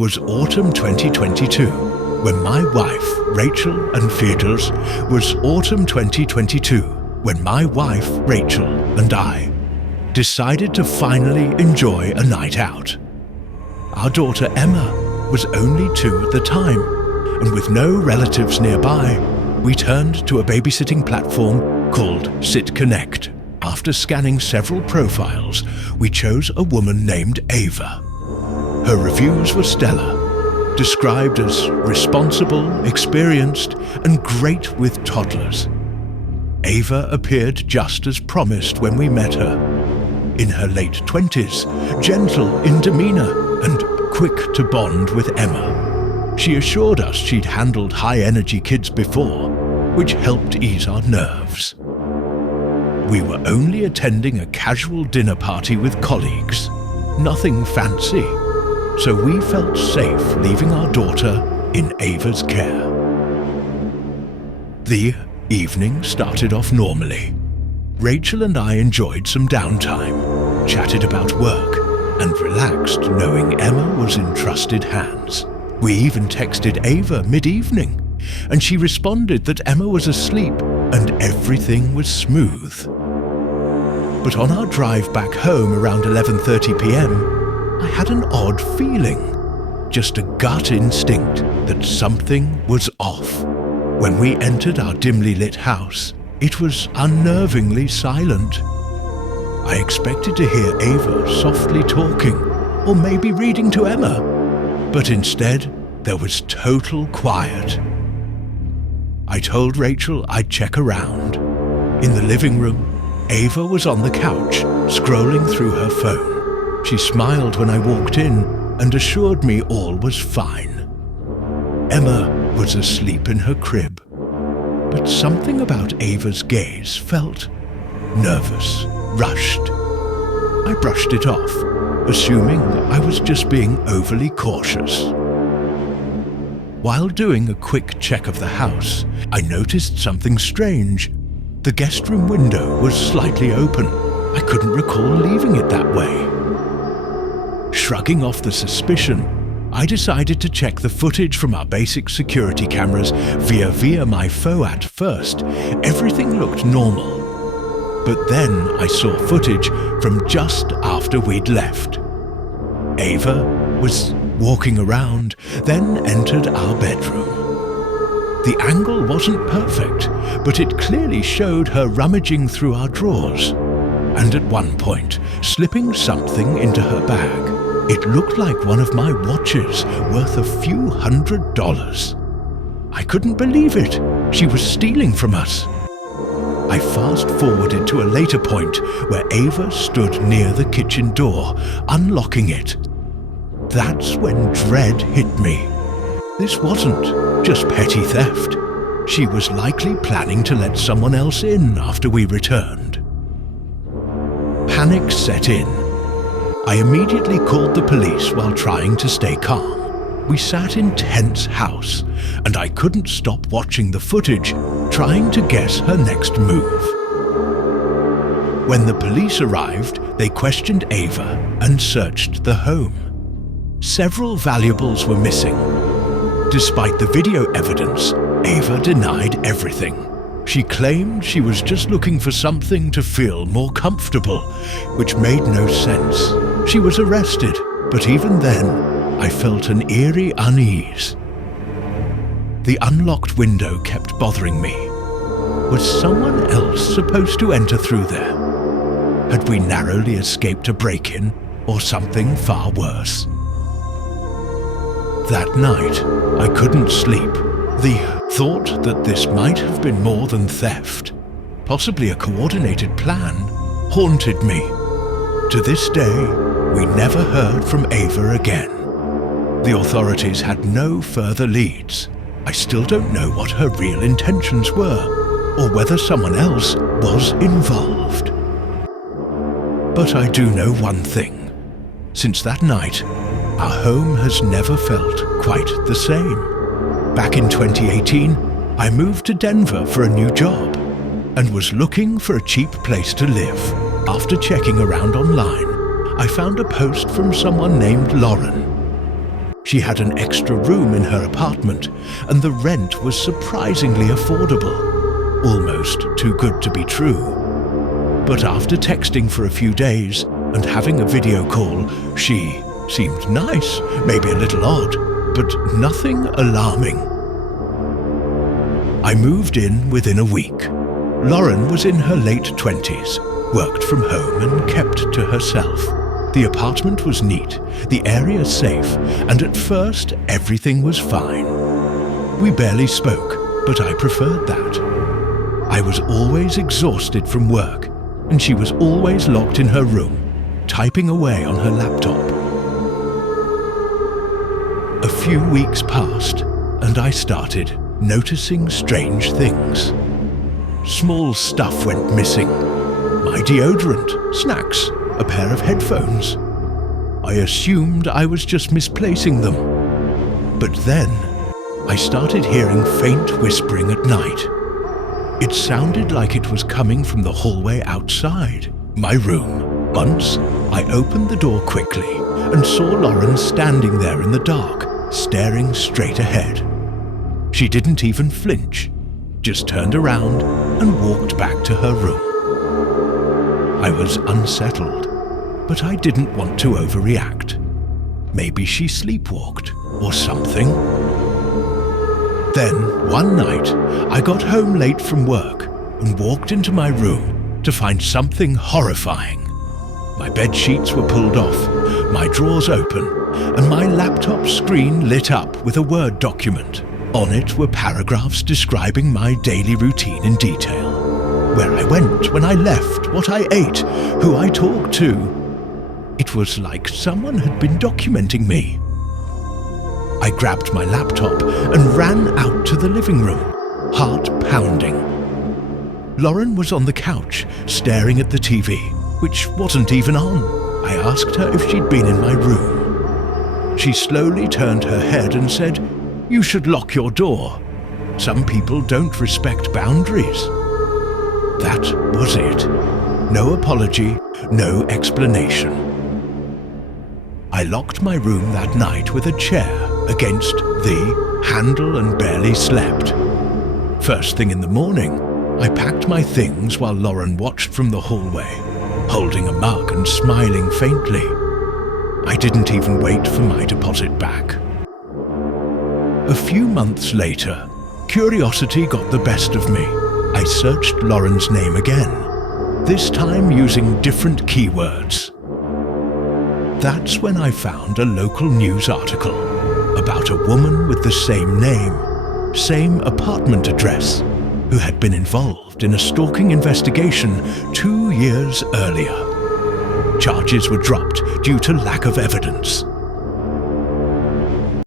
was autumn 2022, when my wife, Rachel, and Theodor's was autumn 2022, when my wife, Rachel, and I decided to finally enjoy a night out. Our daughter Emma was only 2 at the time, and with no relatives nearby, we turned to a babysitting platform called Sit Connect. After scanning several profiles, we chose a woman named Ava. Her reviews were stellar, described as responsible, experienced, and great with toddlers. Ava appeared just as promised when we met her. In her late 20s, gentle in demeanor, and quick to bond with Emma. She assured us she'd handled high-energy kids before, which helped ease our nerves. We were only attending a casual dinner party with colleagues, nothing fancy, so we felt safe leaving our daughter in Ava's care. The evening started off normally. Rachel and I enjoyed some downtime, chatted about work, and relaxed knowing Emma was in trusted hands. We even texted Ava mid-evening, and she responded that Emma was asleep and everything was smooth. But on our drive back home around 11:30 p.m, I had an odd feeling, just a gut instinct that something was off. When we entered our dimly lit house, it was unnervingly silent. I expected to hear Ava softly talking, or maybe reading to Emma, but instead there was total quiet. I told Rachel I'd check around. In the living room, Ava was on the couch, scrolling through her phone. She smiled when I walked in and assured me all was fine. Emma was asleep in her crib, but something about Ava's gaze felt nervous, rushed. I brushed it off, assuming I was just being overly cautious. While doing a quick check of the house, I noticed something strange. The guest room window was slightly open. I couldn't recall leaving it that way. Shrugging off the suspicion, I decided to check the footage from our basic security cameras via my FOAT first. Everything looked normal. But then I saw footage from just after we'd left. Ava was walking around, then entered our bedroom. The angle wasn't perfect, but it clearly showed her rummaging through our drawers, and at one point, slipping something into her bag. It looked like one of my watches, worth a few $100s. I couldn't believe it. She was stealing from us. I fast-forwarded to a later point where Ava stood near the kitchen door, unlocking it. That's when dread hit me. This wasn't just petty theft. She was likely planning to let someone else in after we returned. Panic set in. I immediately called the police while trying to stay calm. We sat in tense house, and I couldn't stop watching the footage, trying to guess her next move. When the police arrived, they questioned Ava and searched the home. Several valuables were missing. Despite the video evidence, Ava denied everything. She claimed she was just looking for something to feel more comfortable, which made no sense. She was arrested, but even then, I felt an eerie unease. The unlocked window kept bothering me. Was someone else supposed to enter through there? Had we narrowly escaped a break-in, or something far worse? That night, I couldn't sleep. The thought that this might have been more than theft, possibly a coordinated plan, haunted me. To this day, we never heard from Ava again. The authorities had no further leads. I still don't know what her real intentions were, or whether someone else was involved. But I do know one thing. Since that night, our home has never felt quite the same. Back in 2018, I moved to Denver for a new job and was looking for a cheap place to live. After checking around online, I found a post from someone named Lauren. She had an extra room in her apartment, and the rent was surprisingly affordable, almost too good to be true. But after texting for a few days and having a video call, she seemed nice, maybe a little odd, but nothing alarming. I moved in within a week. Lauren was in her late 20s, worked from home and kept to herself. The apartment was neat, the area safe, and at first everything was fine. We barely spoke, but I preferred that. I was always exhausted from work, and she was always locked in her room, typing away on her laptop. A few weeks passed, and I started noticing strange things. Small stuff went missing. My deodorant, snacks, a pair of headphones. I assumed I was just misplacing them. But then, I started hearing faint whispering at night. It sounded like it was coming from the hallway outside my room. Once, I opened the door quickly and saw Lauren standing there in the dark, staring straight ahead. She didn't even flinch, just turned around and walked back to her room. I was unsettled, but I didn't want to overreact. Maybe she sleepwalked or something. Then, one night, I got home late from work and walked into my room to find something horrifying. My bed sheets were pulled off, my drawers open, and my laptop screen lit up with a Word document. On it were paragraphs describing my daily routine in detail. Where I went, when I left, what I ate, who I talked to. It was like someone had been documenting me. I grabbed my laptop and ran out to the living room, heart pounding. Lauren was on the couch, staring at the TV, which wasn't even on. I asked her if she'd been in my room. She slowly turned her head and said, "You should lock your door. Some people don't respect boundaries." That was it. No apology, no explanation. I locked my room that night with a chair against the handle and barely slept. First thing in the morning, I packed my things while Lauren watched from the hallway, holding a mug and smiling faintly. I didn't even wait for my deposit back. A few months later, curiosity got the best of me. I searched Lauren's name again, this time using different keywords. That's when I found a local news article about a woman with the same name, same apartment address, who had been involved in a stalking investigation 2 years earlier. Charges were dropped due to lack of evidence.